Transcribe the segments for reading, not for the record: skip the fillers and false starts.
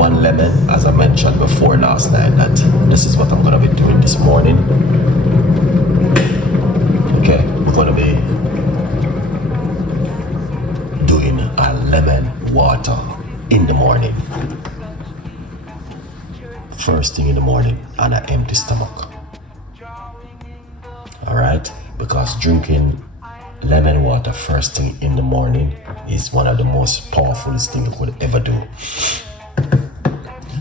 one lemon, as I mentioned before last night, that this is what I'm gonna be doing this morning. Okay, we're gonna be doing a lemon water in the morning. First thing in the morning on an empty stomach. Alright, because drinking lemon water first thing in the morning is one of the most powerful things you could ever do.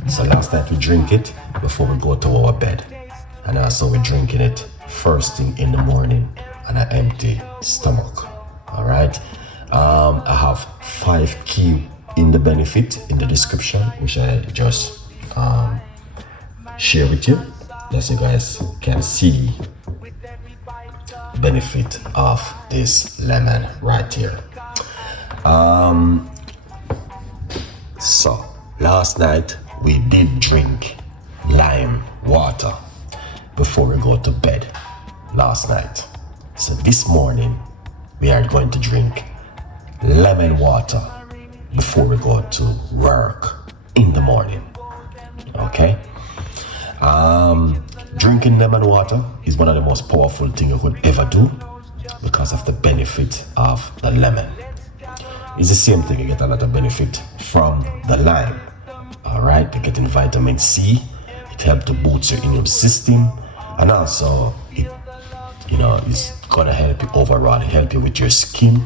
So last night we drink it before we go to our bed, and also we're drinking it first thing in the morning on an empty stomach. Alright, I have 5 key in the benefit in the description, which I just share with you, so you guys can see benefit of this lemon right here. So last night we did drink lime water before we go to bed last night. So this morning we are going to drink lemon water before we go to work in the morning. Okay, drinking lemon water is one of the most powerful things you could ever do because of the benefit of the lemon. It's the same thing, you get a lot of benefit from the lime. Alright, you're getting vitamin C, it helps to boost your immune system, and also it's gonna help you overall, help you with your skin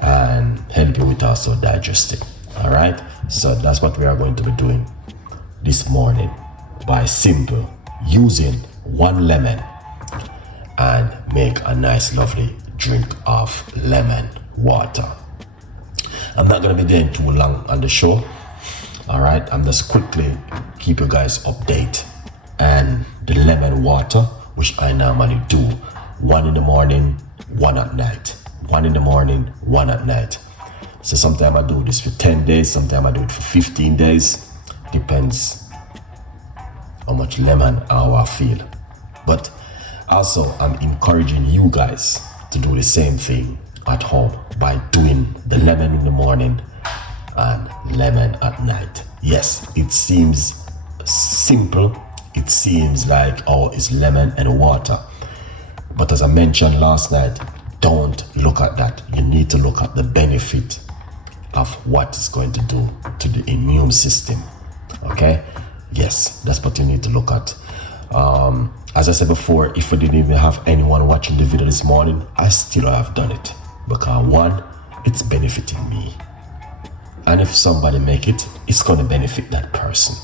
and help you with also digesting. Alright, so that's what we are going to be doing this morning by simple using 1 lemon and make a nice lovely drink of lemon water. I'm not going to be there too long on the show. Alright, I'm just quickly keep you guys update and the lemon water, which I normally do 1 in the morning, 1 at night. 1 in the morning, 1 at night. So sometimes I do this for 10 days, sometimes I do it for 15 days. Depends how much lemon how I feel. But also I'm encouraging you guys to do the same thing at home by doing the lemon in the morning and lemon at night. Yes, it seems simple, it seems like it's lemon and water, but as I mentioned last night, don't look at that. You need to look at the benefit of what it's going to do to the immune system. Okay, yes, that's what you need to look at. As I said before, if I didn't even have anyone watching the video this morning, I still have done it because 1, it's benefiting me, and if somebody make it, it's going to benefit that person.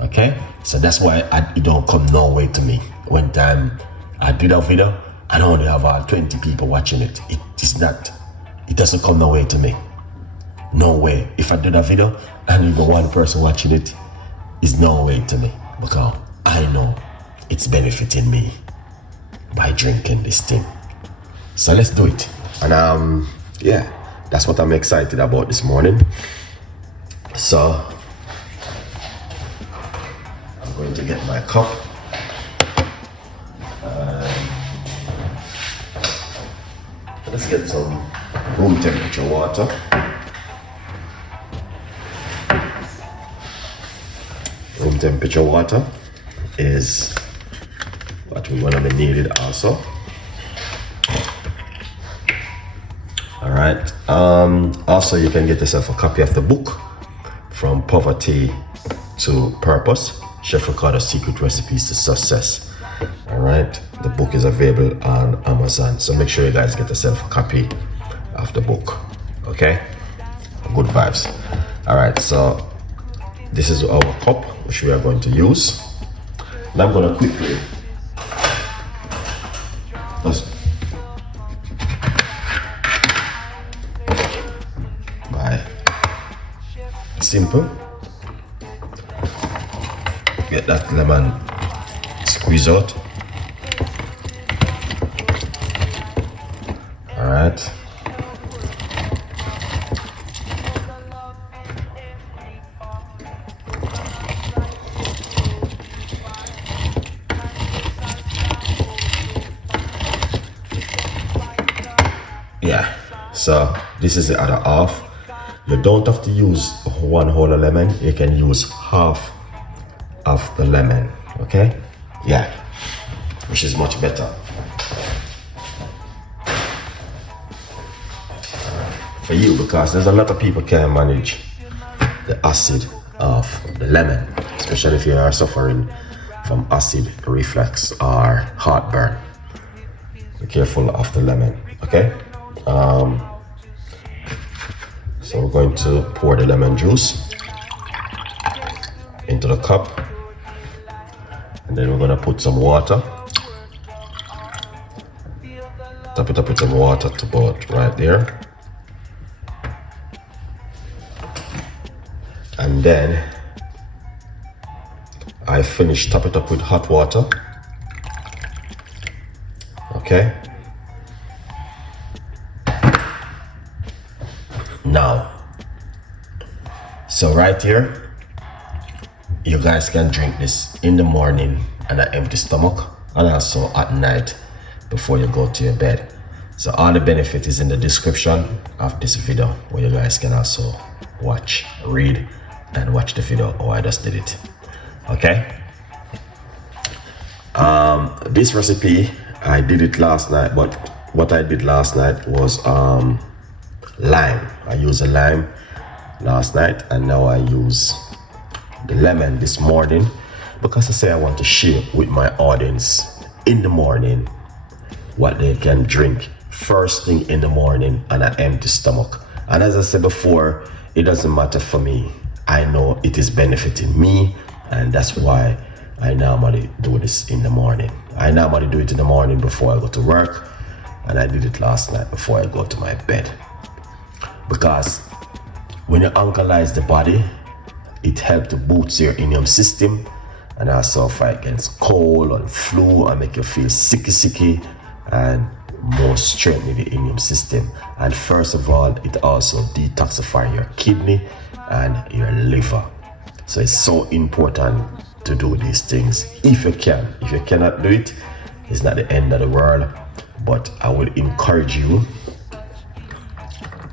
Okay, so that's why it don't come no way to me. One time I did a video and I only have 20 people watching it. It doesn't come no way to me. No way. If I did a video and even 1 person watching it, is no way to me because I know it's benefiting me by drinking this thing. So let's do it. And yeah, that's what I'm excited about this morning. So I'm going to get my cup. Let's get some room temperature water. Room temperature water is what we're gonna be needed also. Alright. Also you can get yourself a copy of the book From Poverty to Purpose, Chef Ricardo's Secret Recipes to Success. Alright, the book is available on Amazon, so make sure you guys get yourself a copy of the book. Okay, good vibes. Alright, so this is our cup which we are going to use. Now I'm going to quickly simple get that lemon squeeze out. All right, yeah, so this is the other half. You don't have to use one whole lemon. You can use half of the lemon, okay? Yeah, which is much better. For you, because there's a lot of people can't manage the acid of the lemon, especially if you are suffering from acid reflux or heartburn. Be careful of the lemon, okay? So we're going to pour the lemon juice into the cup, and then we're going to put some water. Top it up with some water to about right there. And then I finish, top it up with hot water. Okay. Now, so right here, you guys can drink this in the morning on an empty stomach, and also at night before you go to your bed. So all the benefit is in the description of this video, where you guys can also watch, read, and watch the video how I just did it. Okay. This recipe, I did it last night, but what I did last night was lime. I used a lime last night, and now I use the lemon this morning, because I say I want to share with my audience in the morning what they can drink first thing in the morning on an empty stomach. And as I said before, it doesn't matter for me. I know it is benefiting me, and that's why I normally do this in the morning. I normally do it in the morning before I go to work, and I did it last night before I go to my bed. Because when you alkalize the body, it helps to boost your immune system, and also fight against cold and flu, and make you feel sicky, and more strengthening the immune system. And first of all, it also detoxifies your kidney and your liver. So it's so important to do these things if you can. If you cannot do it, it's not the end of the world, but I would encourage you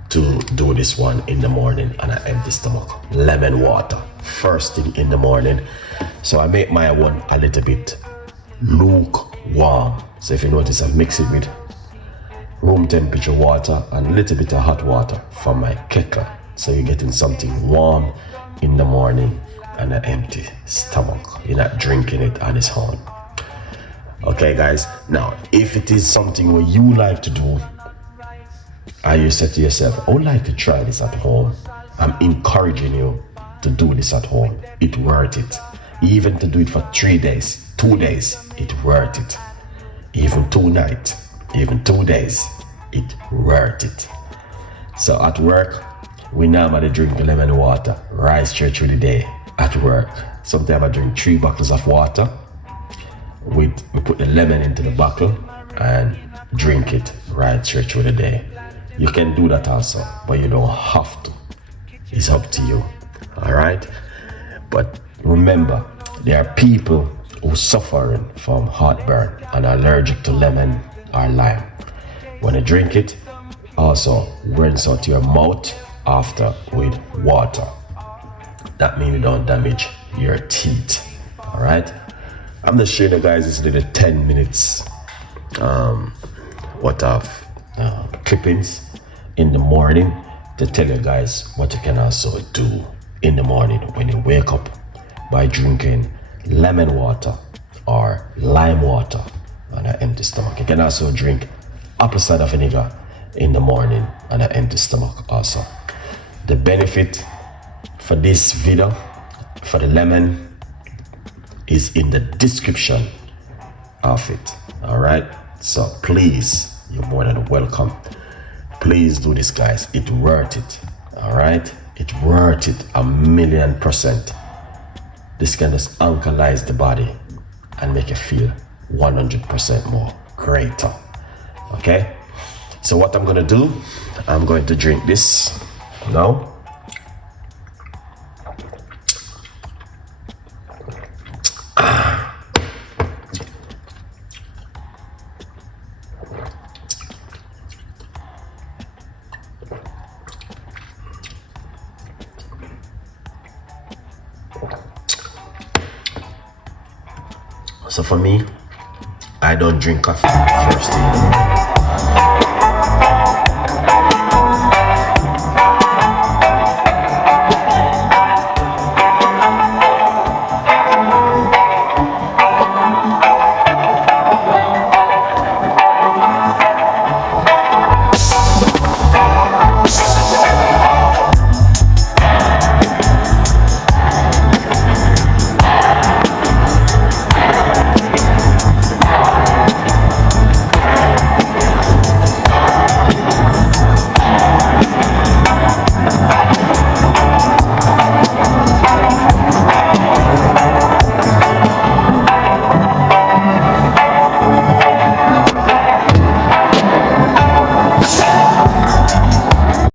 to do this one in the morning on an empty stomach. Lemon water first thing in the morning. So I make my one a little bit lukewarm. So if you notice, I mix it with room temperature water and a little bit of hot water from my kettle. So you're getting something warm in the morning on an empty stomach. You're not drinking it on its own. Okay, guys. Now, if it is something where you like to do, and you say to yourself, I would like to try this at home, I'm encouraging you to do this at home. It's worth it. Even to do it for 3 days, 2 days, it's worth it. Even 2 nights, even 2 days, it's worth it. So at work, we normally drink lemon water right straight through the day at work. Sometimes I drink 3 bottles of water. We put the lemon into the bottle and drink it right straight through the day. You can do that also, but you don't have to. It's up to you. All right? But remember, there are people who suffering from heartburn and are allergic to lemon or lime. When you drink it, also rinse out your mouth after with water. That means you don't damage your teeth. All right? I'm just showing you guys this little 10 minutes worth of clippings in the morning to tell you guys what you can also do in the morning when you wake up by drinking lemon water or lime water on an empty stomach. You can also drink apple cider vinegar in the morning on an empty stomach also. The benefit for this video for the lemon is in the description of it. All right, so please, you're more than welcome. Please do this, guys. It's worth it. All right, it's worth it 1,000,000%. This can just alkalize the body and make you feel 100% more greater. Okay, so what I'm gonna do, I'm going to drink this now. So for me, I don't drink coffee first thing in the morning.